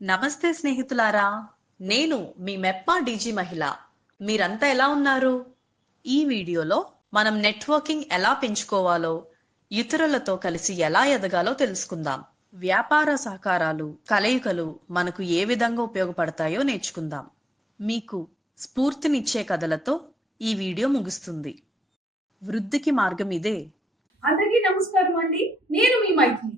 నమస్తే స్నేహితులారా, నేను మీ మెప్పా డీజీ మహిళ. మీరంతా ఎలా ఉన్నారు? ఈ వీడియోలో మనం నెట్వర్కింగ్ ఎలా పెంచుకోవాలో, ఇతరులతో కలిసి ఎలా ఎదగాలో తెలుసుకుందాం. వ్యాపార సహకారాలు, కలయికలు మనకు ఏ విధంగా ఉపయోగపడతాయో నేర్చుకుందాం. మీకు స్ఫూర్తినిచ్చే కథలతో ఈ వీడియో ముగుస్తుంది. వృద్ధికి మార్గం ఇదే. అందరికీ నమస్కారం అండి. నేను మీ మైథిలి.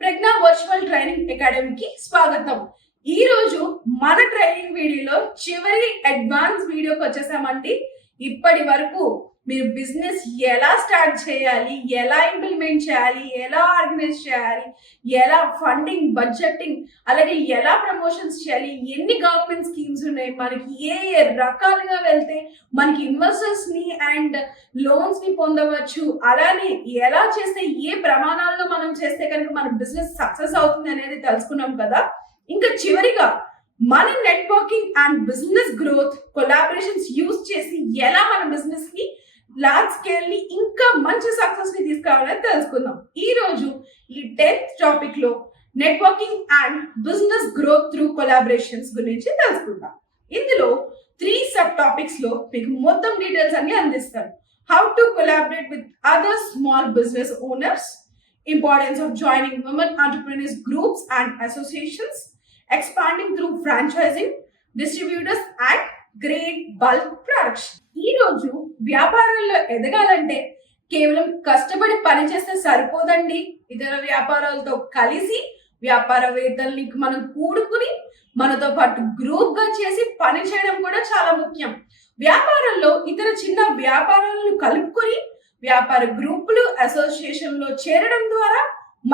ప్రజ్ఞ వర్చువల్ ట్రైనింగ్ అకాడమీకి స్వాగతం. ఈ రోజు మన ట్రైనింగ్ వీడియోలో చివరి అడ్వాన్స్ వీడియోకి వచ్చేసామండి. ఇప్పటి వరకు మీరు బిజినెస్ ఎలా స్టార్ట్ చేయాలి, ఎలా ఇంప్లిమెంట్ చేయాలి, ఎలా ఆర్గనైజ్ చేయాలి, ఎలా ఫండింగ్, బడ్జెటింగ్, అలాగే ఎలా ప్రమోషన్స్ చేయాలి, ఎన్ని గవర్నమెంట్ స్కీమ్స్ ఉన్నాయి, మనకి ఏ ఏ రకాలుగా వెళ్తే మనకి ఇన్వెస్టర్స్ ని అండ్ లోన్స్ ని పొందవచ్చు, అలానే ఎలా చేస్తే ఏ ప్రమాణాల్లో మనం చేస్తే కనుక మన బిజినెస్ సక్సెస్ అవుతుంది అనేది తెలుసుకున్నాం కదా. ఇంకా చివరిగా మన networking and business growth collaborations use చేసి ఎలా మన బిజినెస్ ని లార్జ్ స్కేల్ ని ఇంకా మంచి సక్సెస్ ని తీసుకురావాలని తెలుసుకుందాం. ఈ రోజు ఈ 10th టాపిక్ లో networking and business growth through collaborations గురించి తెలుసుకుందాం. ఇందులో 3 సబ్ టాపిక్స్ లో మీకు మొత్తం డీటెయిల్స్ అన్ని అందిస్తాను. How to collaborate with other small business owners, importance of joining women entrepreneurs groups and associations, expanding through franchising, distributors and great bulk production. ఈ రోజు వ్యాపారాల్లో ఎదగాలంటే కేవలం కష్టపడి పనిచేస్తే సరిపోదండి. ఇతర వ్యాపారాలతో కలిసి వ్యాపారవేత్తల్ని మనం కూడుకుని మనతో పాటు గ్రూప్ గా చేసి పని చేయడం కూడా చాలా ముఖ్యం. వ్యాపారంలో ఇతర చిన్న వ్యాపారాలను కలుపుకొని వ్యాపార గ్రూపులు, అసోసియేషన్లో చేరడం ద్వారా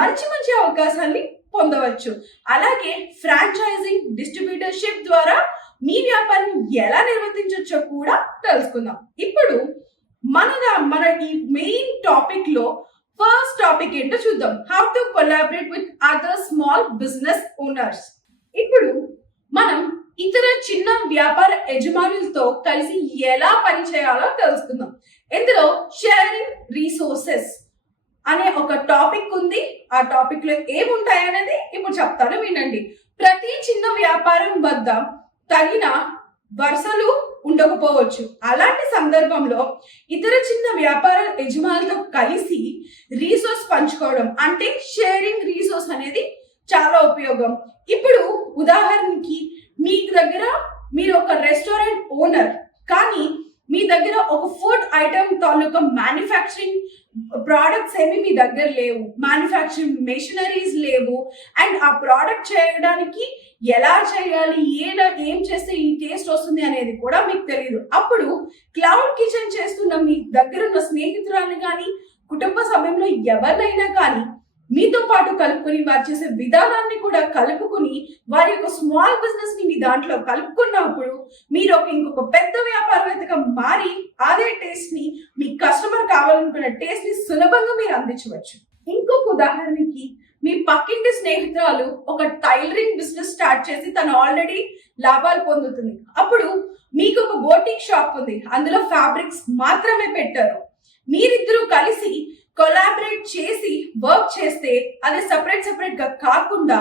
మంచి మంచి అవకాశాన్ని పొందవచ్చు. అలాగే ఫ్రాంచైజింగ్, డిస్ట్రిబ్యూటర్షిప్ ద్వారా మీ వ్యాపారాన్ని ఎలా నిర్వర్తించవచ్చో కూడా తెలుసుకుందాం. ఇప్పుడు మన ఈ మెయిన్ టాపిక్ లో ఫస్ట్ టాపిక్ ఏంటో చూద్దాం. How to collaborate with other small business owners. ఇప్పుడు మనం ఇతర చిన్న వ్యాపార యజమానులతో కలిసి ఎలా పని చేయాలో తెలుసుకుందాం. ఇందులో షేరింగ్ రీసోర్సెస్ అనే ఒక టాపిక్ ఉంది. ఆ టాపిక్ లో ఏముంటాయి అనేది ఇప్పుడు చెప్తాను, వినండి. ప్రతి చిన్న వ్యాపారం వద్ద తగిన వరుసలు ఉండకపోవచ్చు. అలాంటి సందర్భంలో ఇతర చిన్న వ్యాపార యజమానులతో కలిసి రీసోర్స్ పంచుకోవడం అంటే షేరింగ్ రీసోర్స్ అనేది చాలా ఉపయోగం. ఇప్పుడు ఉదాహరణకి మీ దగ్గర మీరు ఒక రెస్టారెంట్ ఓనర్, కానీ మీ దగ్గర ఒక ఫుడ్ ఐటమ్ తాలూకా మ్యానుఫ్యాక్చరింగ్ ప్రోడక్ట్స్ ఏమి మీ దగ్గర లేవు, మ్యానుఫ్యాక్చరింగ్ మెషినరీస్ లేవు, అండ్ ఆ ప్రోడక్ట్ చేయడానికి ఎలా చేయాలి, ఏం చేస్తే ఈ టేస్ట్ వస్తుంది అనేది కూడా మీకు తెలియదు. అప్పుడు క్లౌడ్ కిచెన్ చేస్తున్న మీ దగ్గర ఉన్న స్నేహితురాలు కానీ కుటుంబ సమయంలో ఎవరినైనా కానీ మీతో పాటు కలుపుకొని వారు చేసే విధానాన్ని కూడా కలుపుకొని వారి యొక్క స్మాల్ బిజినెస్ ని మీ దాంట్లో కలుపుకున్నప్పుడు మీరు ఇంకొక పెద్ద వ్యాపారవేత్తగా మారి అదే టేస్ట్ ని మీ కస్టమర్ కావాలనుకున్న టేస్ట్ ని సులభంగా మీరు అందించవచ్చు. ఇంకొక ఉదాహరణకి మీ పక్కింటి స్నేహితురాలు ఒక టైలరింగ్ బిజినెస్ స్టార్ట్ చేసి తను ఆల్రెడీ లాభాలు పొందుతుంది. అప్పుడు మీకు ఒక బోటిక్ షాప్ ఉంది, అందులో ఫ్యాబ్రిక్స్ మాత్రమే పెట్టారు. మీరిద్దరూ కలిసి కొలాబరేట్ చేసి వర్క్ చేస్తే, అదే సపరేట్ గా కాకుండా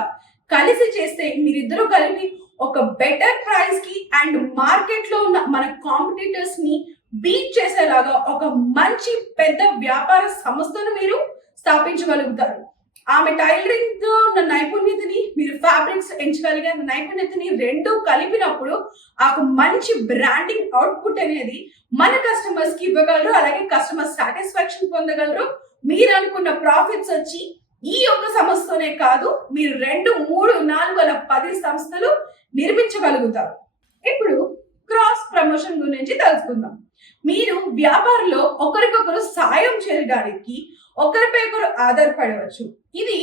కలిసి చేస్తే మీరిద్దరూ కలిపి ఒక బెటర్ ప్రైస్ కి అండ్ మార్కెట్ లో ఉన్న మన కాంపిటీటర్స్ ని బీట్ చేసేలాగా ఒక మంచి పెద్ద వ్యాపార సంస్థను మీరు స్థాపించగలుగుతారు. ఆమె టైలరింగ్ తో ఉన్న నైపుణ్యతని, మీరు ఫ్యాబ్రిక్స్ ఎంచగలిగే నైపుణ్యతని రెండు కలిపినప్పుడు ఆ మంచి బ్రాండింగ్ అవుట్పుట్ అనేది మన కస్టమర్స్ కి ఇవ్వగలరు. అలాగే కస్టమర్ సాటిస్ఫాక్షన్ పొందగలరు. మీరు అనుకున్న ప్రాఫిట్స్ వచ్చి ఈ ఒక్క సంస్థనే కాదు, మీరు 2, 3, 4 అలా 10 సంస్థలు నిర్మించగలుగుతారు. ఇప్పుడు క్రాస్ ప్రమోషన్ గురించి తెలుసుకుందాం. మీరు వ్యాపారంలో ఒకరికొకరు సాయం చేయడానికి ఒకరిపై ఒకరు ఆధారపడవచ్చు. ఇది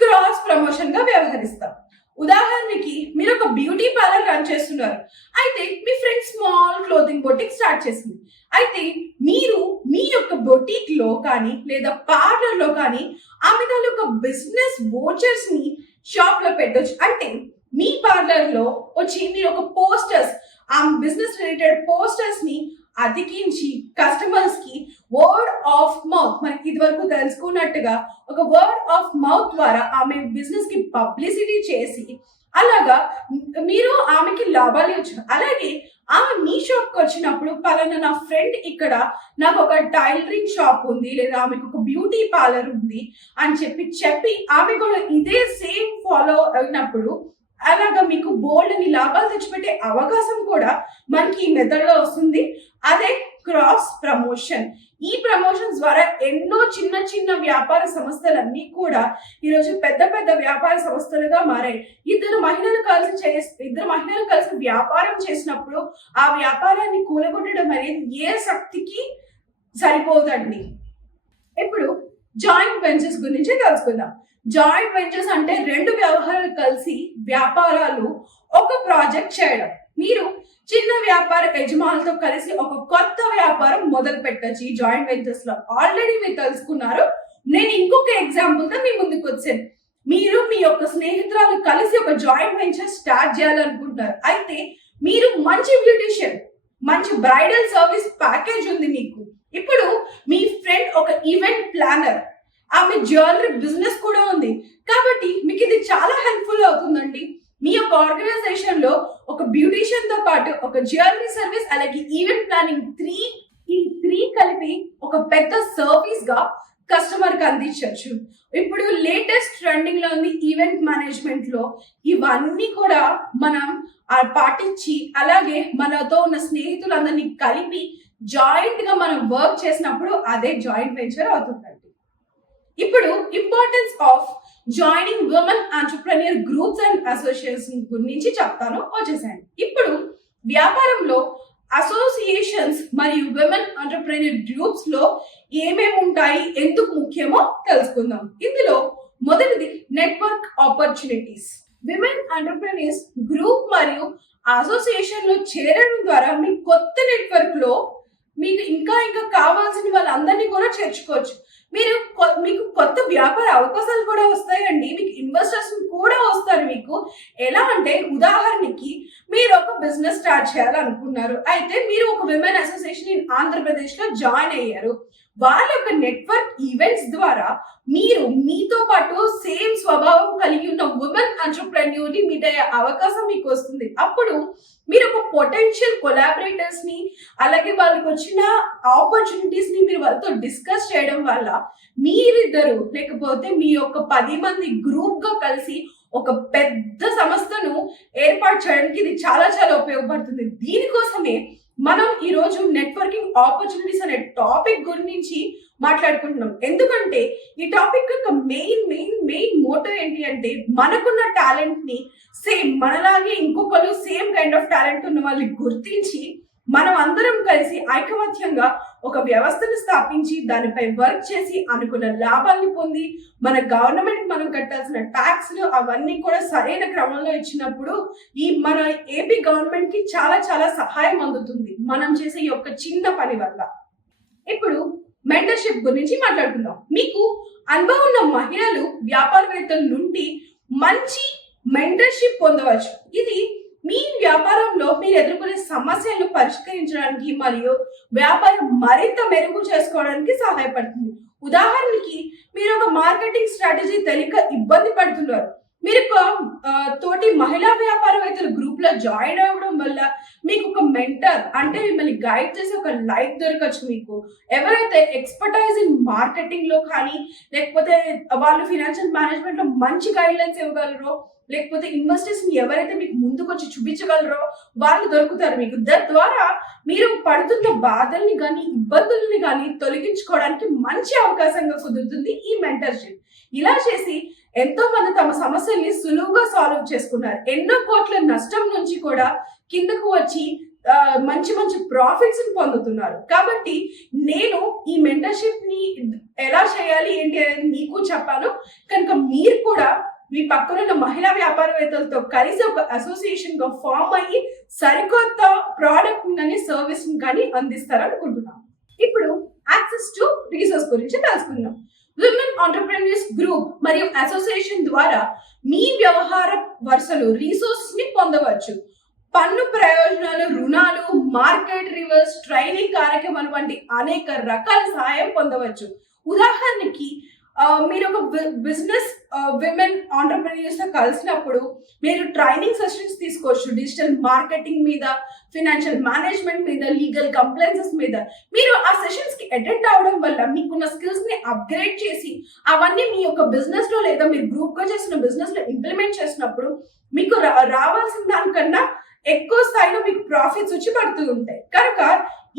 క్రాస్ ప్రమోషన్ గా వ్యవహరిస్తాం. ఉదాహరణకి మీరు ఒక బ్యూటీ పార్లర్ రన్ చేస్తున్నారు, అయితే మీ friend small clothing boutique start చేసింది. అయితే మీరు మీ యొక్క బొటిక్ లో కానీ లేదా పార్లర్ లో కానీ ఆమె తాలూకా బిజినెస్ వోచర్స్ ని షాప్ లో పెట్టొచ్చు. అంటే మీ పార్లర్ లో వచ్చి మీరు ఒక పోస్టర్స్, ఆ బిజినెస్ రిలేటెడ్ పోస్టర్స్ ని అతికించి కస్టమర్స్ కి వర్డ్ ఆఫ్ మౌత్, మనకి ఇది వరకు తెలుసుకున్నట్టుగా ఒక వర్డ్ ఆఫ్ మౌత్ ద్వారా ఆమె బిజినెస్ కి పబ్లిసిటీ చేసి అలాగా మీరు ఆమెకి లాభాలు ఇచ్చారు. అలాగే ఆమె మీ షాప్కి వచ్చినప్పుడు పలానా నా ఫ్రెండ్ ఇక్కడ నాకు ఒక టైలరింగ్ షాప్ ఉంది, లేదా ఆమెకు ఒక బ్యూటీ పార్లర్ ఉంది అని చెప్పి ఆమె కూడా ఇదే సేమ్ ఫాలో అయినప్పుడు అలాగా మీకు బోల్డ్ అని లాభాలు తెచ్చిపెట్టే అవకాశం కూడా మనకి ఈ మెథడ్ లో వస్తుంది. అదే క్రాస్ ప్రమోషన్. ఈ ప్రమోషన్స్ ద్వారా ఎన్నో చిన్న చిన్న వ్యాపార సంస్థలన్నీ కూడా ఈరోజు పెద్ద పెద్ద వ్యాపార సంస్థలుగా మారాయి. ఇద్దరు మహిళలు కలిసి వ్యాపారం చేసినప్పుడు ఆ వ్యాపారాన్ని కూలగొట్టడం అనేది ఏ శక్తికి సరిపోదండి. ఇప్పుడు జాయింట్ వెంచర్స్ గురించి తెలుసుకుందాం. జాయింట్ వెంచర్స్ అంటే రెండు వ్యవహారాలు కలిసి వ్యాపారాలు ఒక ప్రాజెక్ట్ చేయడం. మీరు చిన్న వ్యాపార యజమానులతో కలిసి ఒక కొత్త వ్యాపారం మొదలు పెట్టచ్చు. ఈ జాయింట్ వెంచర్స్ లో ఆల్రెడీ మీరు తెలుసుకున్నారు. నేను ఇంకొక ఎగ్జాంపుల్ తో మీ ముందుకు వచ్చాను. మీరు మీ యొక్క స్నేహితురాలు కలిసి ఒక జాయింట్ వెంచర్ స్టార్ట్ చేయాలనుకుంటున్నారు. అయితే మీరు మంచి బ్యూటిషియన్, మంచి బ్రైడల్ సర్వీస్ ప్యాకేజ్ ఉంది మీకు. ఇప్పుడు మీ ఫ్రెండ్ ఒక ఈవెంట్ ప్లానర్, ఆమె జ్యువెలరీ బిజినెస్ కూడా ఉంది. కాబట్టి మీకు ఇది చాలా హెల్ప్ఫుల్ అవుతుందండి. మీ యొక్క ఆర్గనైజేషన్ లో ఒక బ్యూటిషియన్ తో పాటు ఒక జ్యువెలరీ సర్వీస్ అలాగే ఈవెంట్ ప్లానింగ్ ఈ త్రీ కలిపి ఒక పెద్ద సర్వీస్ గా కస్టమర్ కి అందించవచ్చు. ఇప్పుడు లేటెస్ట్ ట్రెండింగ్ లో ఉంది ఈవెంట్ మేనేజ్మెంట్ లో. ఇవన్నీ కూడా మనం పాటించి అలాగే మనతో ఉన్న స్నేహితులందరినీ కలిపి జాయింట్ గా మనం వర్క్ చేసినప్పుడు అదే జాయింట్ వెంచర్ అవుతుందండి. ఇప్పుడు importance of joining women entrepreneur groups and association గురించి చెప్తాను, వచ్చేసాను. ఇప్పుడు వ్యాపారంలో అసోసియేషన్స్ మరియు విమెన్ ఎంటర్‌ప్రెన్యూర్ గ్రూప్స్ లో ఏమేమి ఉంటాయి, ఎందుకు ముఖ్యమో తెలుసుకుందాం. ఇందులో మొదటిది network opportunities. Women entrepreneurs group మరియు అసోసియేషన్ లో చేరడం ద్వారా మీ కొత్త నెట్వర్క్ లో మీకు ఇంకా కావాల్సిన వాళ్ళందరినీ కూడా చేర్చుకోవచ్చు. మీకు కొత్త వ్యాపార అవకాశాలు కూడా వస్తాయండి. మీకు ఇన్వెస్టర్స్ కూడా వస్తారు. మీకు ఎలా అంటే, ఉదాహరణకి మీరు ఒక బిజినెస్ స్టార్ట్ చేయాలనుకున్నారు. అయితే మీరు ఒక విమెన్ అసోసియేషన్ ఇన్ ఆంధ్రప్రదేశ్ లో జాయిన్ అయ్యారు. వాళ్ళ యొక్క నెట్వర్క్ ఈవెంట్స్ ద్వారా మీరు మీతో పాటు సేమ్ స్వభావం కలిగి ఉన్న ఉమెన్ ఎంటర్‌ప్రెన్యూర్ ని మీట్ అయ్యే అవకాశం మీకు వస్తుంది. అప్పుడు మీరు ఒక పొటెన్షియల్ కొలాబరేటర్స్ ని అలాగే వాళ్ళకి వచ్చిన ఆపర్చునిటీస్ ని మీరు వాళ్ళతో డిస్కస్ చేయడం వల్ల మీరిద్దరు లేకపోతే మీ యొక్క 10 మంది గ్రూప్ గా కలిసి ఒక పెద్ద సంస్థను ఏర్పాటు చేయడానికి ఇది చాలా చాలా ఉపయోగపడుతుంది. దీనికోసమే మనం ఈ రోజు నెట్వర్కింగ్ ఆపర్చునిటీస్ అనే టాపిక్ గురించి మాట్లాడుకుంటున్నాం. ఎందుకంటే ఈ టాపిక్ యొక్క మెయిన్ మోటో ఏంటి అంటే, మనకున్న టాలెంట్ ని సేమ్ మనలాగే ఇంకొకరు సేమ్ కైండ్ ఆఫ్ టాలెంట్ ఉన్న వాళ్ళని గుర్తించి మనం అందరం కలిసి ఐకమత్యంగా ఒక వ్యవస్థను స్థాపించి దానిపై వర్క్ చేసి అనుకున్న లాభాన్ని పొంది మన గవర్నమెంట్ మనం కట్టాల్సిన ట్యాక్స్లు అవన్నీ కూడా సరైన క్రమంలో ఇచ్చినప్పుడు ఈ మన ఏపీ గవర్నమెంట్ కి చాలా చాలా సహాయం అందుతుంది మనం చేసే ఈ యొక్క చిన్న పని వల్ల. ఇప్పుడు మెంటర్షిప్ గురించి మాట్లాడుకుందాం. మీకు అనుభవం ఉన్న మహిళలు వ్యాపారవేత్తల నుండి మంచి మెంటర్షిప్ పొందవచ్చు. ఇది మీ వ్యాపారంలో మీరు ఎదుర్కొనే సమస్యలను పరిష్కరించడానికి మరియు వ్యాపారం మరింత మెరుగు చేసుకోవడానికి సహాయపడుతుంది. ఉదాహరణకి, మీరు ఒక మార్కెటింగ్ స్ట్రాటజీ తెలియక ఇబ్బంది పడుతున్నారు. మీరు తోటి మహిళా వ్యాపారవేత్తల గ్రూప్ లో జాయిన్ అవ్వడం వల్ల మీకు ఒక మెంటర్ అంటే మిమ్మల్ని గైడ్ చేసి ఒక లైఫ్ దొరకచ్చు. మీకు ఎవరైతే ఎక్స్పర్టైజ్ ఇన్ మార్కెటింగ్ లో కానీ లేకపోతే వాళ్ళు ఫైనాన్షియల్ మేనేజ్మెంట్ లో మంచి గైడ్ లైన్స్ ఇవ్వగలరో లేకపోతే ఇన్వెస్టర్స్ ని ఎవరైతే మీకు ముందుకొచ్చి చూపించగలరో వాళ్ళు దొరుకుతారు మీకు. ద్వారా మీరు పడుతున్న బాధల్ని కానీ ఇబ్బందుల్ని కానీ తొలగించుకోవడానికి మంచి అవకాశంగా కుదురుతుంది ఈ మెంటర్షిప్. ఇలా చేసి ఎంతో మంది తమ సమస్యల్ని సులువుగా సాల్వ్ చేసుకున్నారు. ఎన్నో కోట్ల నష్టం నుంచి కూడా కిందకు వచ్చి మంచి మంచి ప్రాఫిట్స్ పొందుతున్నారు. కాబట్టి నేను ఈ మెంటర్షిప్ ని ఎలా చేయాలి ఏంటి అనేది మీకు చెప్పాను. కనుక మీరు కూడా మీ పక్కనున్న మహిళా వ్యాపారవేత్తలతో కలిసి ఒక అసోసియేషన్ గా ఫామ్ అయ్యి సరికొత్త ప్రోడక్ట్ కానీ సర్వీస్ కానీ అందిస్తారనుకుంటున్నాను. ఇప్పుడు యాక్సెస్ టు రీసోర్స్ గురించి తెలుసుకుందాం. విమెన్ ఎంటర్‌ప్రెన్యూర్స్ గ్రూప్ మరియు అసోసియేషన్ ద్వారా మీ వ్యవహార వరుసలో రీసోర్సెస్ ని పొందవచ్చు. పన్ను ప్రయోజనాలు, రుణాలు, మార్కెట్ రివర్స్, ట్రైనింగ్ కార్యక్రమాలు వంటి అనేక రకాల సహాయం పొందవచ్చు. ఉదాహరణకి మీరు ఒక బిజినెస్ విమెన్ ఆంటర్ప్రెన్యూర్స్ తో కలిసినప్పుడు మీరు ట్రైనింగ్ సెషన్స్ తీసుకోవచ్చు. డిజిటల్ మార్కెటింగ్ మీద, ఫైనాన్షియల్ మేనేజ్మెంట్ మీద, లీగల్ కంప్లైన్సెస్ మీద. మీరు ఆ సెషన్స్ కి అటెండ్ అవడం వల్ల మీకున్న స్కిల్స్ ని అప్గ్రేడ్ చేసి అవన్నీ మీ యొక్క బిజినెస్ లో లేదా మీరు గ్రూప్ గా చేసిన బిజినెస్ లో ఇంప్లిమెంట్ చేసినప్పుడు మీకు రావాల్సిన దానికన్నా ఎక్కువ స్థాయిలో మీకు ప్రాఫిట్స్ వచ్చి పడుతూ ఉంటాయి. కనుక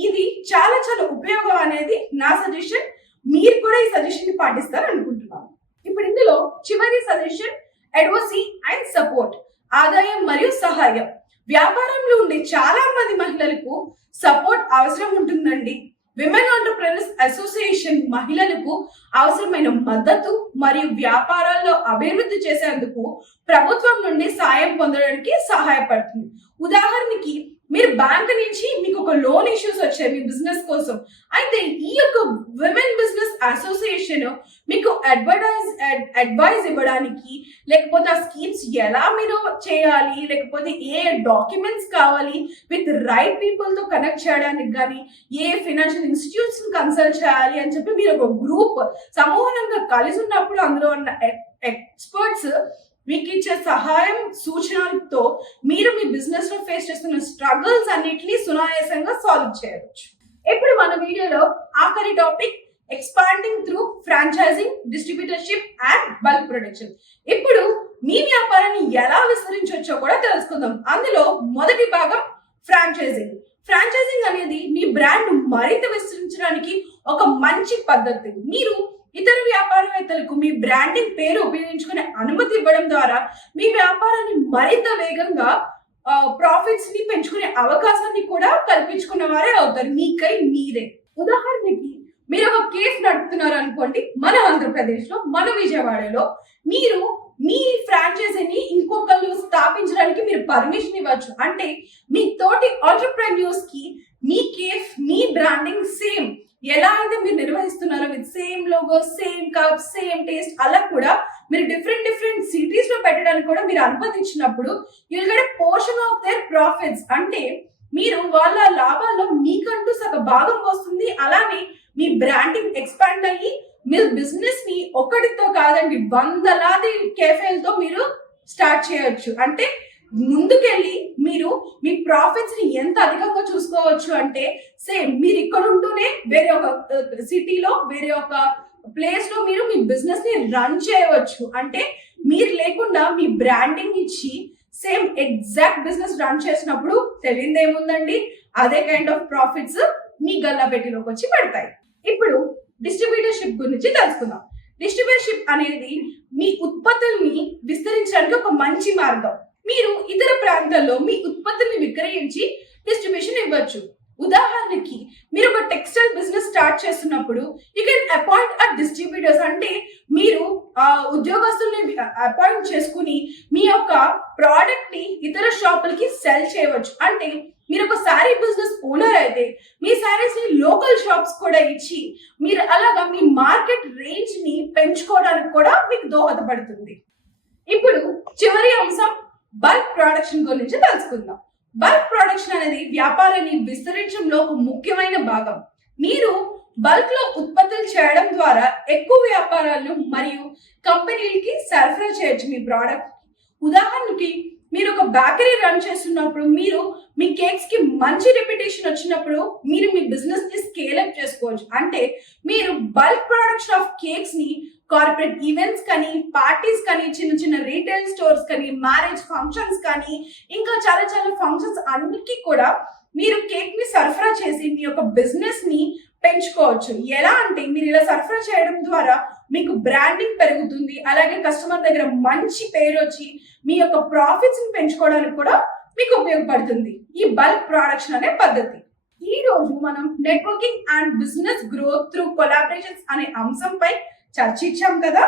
ఇది చాలా చాలా ఉపయోగం అనేది నా సజెషన్. మీరు కూడా ఈ సజెషన్ ని పాటిస్తారు అనుకుంటున్నాను. ఇప్పుడు ఇందులో చివరి సజెషన్ అడ్వసీ అండ్ సపోర్ట్, ఆదాయం మరియు సహాయం. వ్యాపారంలో ఉండే చాలా మంది మహిళలకు సపోర్ట్ అవసరం ఉంటుందండి. విమెన్ ఆంటర్‌ప్రెన్యూర్స్ అసోసియేషన్ మహిళలకు అవసరమైన మద్దతు మరియు వ్యాపారాల్లో అభివృద్ధి చేసేందుకు ప్రభుత్వం నుండి సాయం పొందడానికి సహాయపడుతుంది. ఉదాహరణకి మీరు బ్యాంక్ నుంచి మీకు ఒక లోన్ ఇష్యూస్ వచ్చాయి మీ బిజినెస్ కోసం, అయితే ఈ యొక్క విమెన్ బిజినెస్ అసోసియేషన్ మీకు అడ్వైజ్ ఇవ్వడానికి, లేకపోతే ఆ స్కీమ్స్ ఎలా మీరు చేయాలి, లేకపోతే ఏ డాక్యుమెంట్స్ కావాలి, విత్ రైట్ పీపుల్ తో కనెక్ట్ చేయడానికి కానీ, ఏ ఫైనాన్షియల్ ఇన్స్టిట్యూట్స్ కన్సల్ట్ చేయాలి అని చెప్పి మీరు ఒక గ్రూప్ సమూహంగా కలిసి ఉన్నప్పుడు అందులో ఉన్న ఎక్స్పర్ట్స్ మీకు ఇచ్చే సహాయం సూచనలతో మీరు మీ బిజినెస్ లో ఫేస్ చేస్తున్న స్ట్రగుల్స్ అన్నిటిని సునాయాసంగా సాల్వ్ చేయవచ్చు. ఇప్పుడు మన వీడియోలో ఆఖరి topic expanding through franchising, distributorship and bulk production. ఇప్పుడు మీ వ్యాపారాన్ని ఎలా విస్తరించవచ్చో కూడా తెలుసుకుందాం. అందులో మొదటి భాగం ఫ్రాంచైజింగ్. ఫ్రాంచైజింగ్ అనేది మీ బ్రాండ్ మరింత విస్తరించడానికి ఒక మంచి పద్ధతి. మీరు ఇతర వ్యాపారవేత్తలకు మీ బ్రాండింగ్ పేరు ఉపయోగించుకునే అనుమతి ఇవ్వడం ద్వారా మీ వ్యాపారాన్ని మరింత వేగంగా ప్రాఫిట్స్ ని పెంచుకునే అవకాశాన్ని కూడా కల్పించుకున్న వారే అవుతారు మీకై మీరే. ఉదాహరణకి మీరు ఒక కేఫ్ నడుపుతున్నారు అనుకోండి, మన ఆంధ్రప్రదేశ్ లో, మన విజయవాడలో. మీరు మీ ఫ్రాంచైజీని ఇంకొకళ్ళు స్థాపించడానికి మీరు పర్మిషన్ ఇవ్వచ్చు. అంటే మీ తోటి ఆంటర్‌ప్రెన్యూర్స్ కి మీ కేఫ్, మీ బ్రాండింగ్ సేమ్ ఎలా అయితే మీరు నిర్వహిస్తున్నారో with same logo, same cup, same taste, అలా కూడా మీరు డిఫరెంట్ సిటీస్ లో పెట్టడానికి కూడా మీరు అనుమతి ఇచ్చినప్పుడు you will get a portion of their profits. అంటే మీరు వాళ్ళ లాభాల్లో మీకంటూ సగ భాగం వస్తుంది. అలానే మీ బ్రాండింగ్ ఎక్స్పాండ్ అయ్యి మీ బిజినెస్ ని ఒకటితో కాదండి, వందలాది కేఫేలతో మీరు స్టార్ట్ చేయొచ్చు. అంటే ముందుకెళ్ళి మీరు మీ ప్రాఫిట్స్ ని ఎంత అధికంగా చూసుకోవచ్చు అంటే, సేమ్ మీరు ఇక్కడ ఉంటూనే వేరే ఒక సిటీలో, వేరే ఒక ప్లేస్ లో మీరు మీ బిజినెస్ ని రన్ చేయవచ్చు. అంటే మీరు లేకుండా మీ బ్రాండింగ్ ఇచ్చి సేమ్ ఎగ్జాక్ట్ బిజినెస్ రన్ చేసినప్పుడు తెలియదు ఏముందండి, అదే కైండ్ ఆఫ్ ప్రాఫిట్స్ మీ గల్లా పెట్టిలోకి వచ్చి పడతాయి. ఇప్పుడు డిస్ట్రిబ్యూటర్షిప్ గురించి తెలుసుకుందాం. డిస్ట్రిబ్యూటర్షిప్ అనేది మీ ఉత్పత్తుల్ని విస్తరించడానికి ఒక మంచి మార్గం. మీరు ఇతర ప్రాంతాల్లో మీ ఉత్పత్తుల్ని విక్రయించి డిస్ట్రిబ్యూషన్ ఇవ్వచ్చు. ఉదాహరణకి మీరు ఒక టెక్స్టైల్ బిజినెస్ స్టార్ట్ చేస్తున్నప్పుడు you can appoint a distributors. అంటే మీరు ఉద్యోగస్తుల్ని అపాయింట్ చేసుకుని మీ యొక్క ప్రోడక్ట్ ని ఇతర షాపులకి సెల్ చేయవచ్చు. అంటే మీరు ఒక శారీ బిజినెస్ ఓనర్ అయితే మీ శారీస్ ని లోకల్ షాప్స్ కూడా ఇచ్చి మీరు అలాగా మీ మార్కెట్ రేంజ్ ని పెంచుకోవడానికి కూడా మీకు దోహదపడుతుంది. ఇప్పుడు చివరి అంశం బల్క్ ప్రొడక్షన్ గురించి తెలుసుకుందాం. బల్క్ ప్రొడక్షన్ అనేది వ్యాపారాన్ని విస్తరించడంలో ఒక ముఖ్యమైన భాగం. మీరు బల్క్ లో ఉత్పత్తులు చేయడం ద్వారా ఎక్కువ వ్యాపారాలు మరియు కంపెనీలకి సరఫరా చేయొచ్చు మీ ప్రోడక్ట్. ఉదాహరణకి మీరు ఒక బేకరీ రన్ చేస్తున్నప్పుడు మీరు మీ కేక్స్ కి మంచి రెప్యుటేషన్ వచ్చినప్పుడు మీరు మీ బిజినెస్ ని స్కేల్ అప్ చేసుకోవచ్చు. అంటే మీరు బల్క్ ప్రొడక్షన్ ఆఫ్ కేక్స్ ని కార్పొరేట్ ఈవెంట్స్ కానీ, పార్టీస్ కానీ, చిన్న రీటైల్ స్టోర్స్ కానీ, మ్యారేజ్ ఫంక్షన్స్ కానీ, ఇంకా చాలా ఫంక్షన్స్ అన్నిటికీ కూడా మీరు కేక్ ని సరఫరా చేసి మీ యొక్క బిజినెస్ ని పెంచుకోవచ్చు. ఎలా అంటే మీరు ఇలా సరఫరా చేయడం ద్వారా మీకు బ్రాండింగ్ పెరుగుతుంది, అలాగే కస్టమర్ దగ్గర మంచి పేరు వచ్చి మీ యొక్క ప్రాఫిట్స్ ని పెంచుకోవడానికి కూడా మీకు ఉపయోగపడుతుంది ఈ బల్క్ ప్రొడక్షన్ అనే పద్ధతి. ఈ రోజు మనం networking and business growth through collaborations అనే అంశంపై చర్చించాం కదా.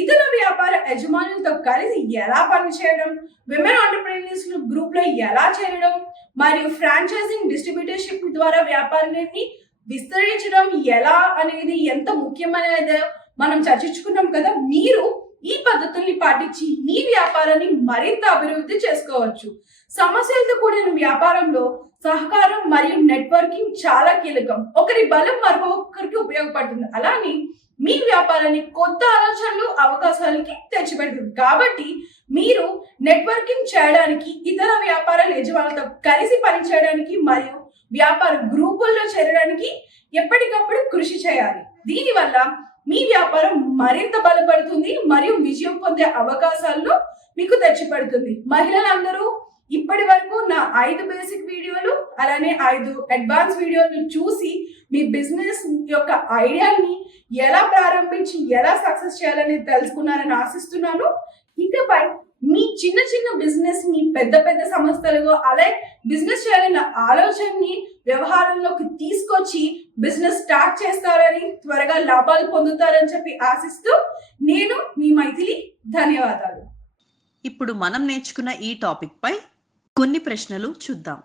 ఇతర వ్యాపార యజమానులతో కలిసి ఎలా పనిచేయడం, విమెన్ ఆంటర్‌ప్రెన్యూర్స్ గ్రూప్ లో ఎలా చేరడం, మరియు ఫ్రాంచైజింగ్, డిస్ట్రిబ్యూటర్షిప్ ద్వారా వ్యాపారాన్ని విస్తరించడం ఎలా అనేది ఎంత ముఖ్యమైనదో మనం చర్చించుకున్నాం కదా. మీరు ఈ పద్ధతుల్ని పాటించి మీ వ్యాపారాన్ని మరింత అభివృద్ధి చేసుకోవచ్చు. సమస్యలతో కూడిన వ్యాపారంలో సహకారం మరియు నెట్వర్కింగ్ చాలా కీలకం. ఒకరి బలం మరొకరికి ఉపయోగపడుతుంది. అలానే మీ వ్యాపారాన్ని కొత్త ఆలోచనలు అవకాశాలకి తెచ్చిపెడుతుంది. కాబట్టి మీరు నెట్వర్కింగ్ చేయడానికి, ఇతర వ్యాపార యజమానులతో కలిసి పనిచేయడానికి మరియు వ్యాపార గ్రూపుల్లో చేరడానికి ఎప్పటికప్పుడు కృషి చేయాలి. దీనివల్ల మీ వ్యాపారం మరింత బలపడుతుంది మరియు విజయం పొందే అవకాశాలను మీకు తెచ్చిపెడుతుంది. మహిళలందరూ ఇప్పటి వరకు నా 5 బేసిక్ వీడియోలు అలానే 5 అడ్వాన్స్ వీడియోలు చూసి మీ బిజినెస్ యొక్క ఐడియాని ఎలా ప్రారంభించి ఎలా సక్సెస్ చేయాలని తెలుసుకున్నారని ఆశిస్తున్నాను. ఇకపై మీ చిన్న చిన్న బిజినెస్ ని పెద్ద పెద్ద సంస్థలుగా అలాగే బిజినెస్ చేయాలన్న ఆలోచనని వ్యవహారంలోకి తీసుకొచ్చి బిజినెస్ స్టార్ట్ చేస్తారని, త్వరగా లాభాలు పొందుతారని చెప్పి ఆశిస్తూ నేను మీ మైథిలి. ధన్యవాదాలు. ఇప్పుడు మనం నేర్చుకున్న ఈ టాపిక్ పై కొన్ని ప్రశ్నలు చూద్దాం.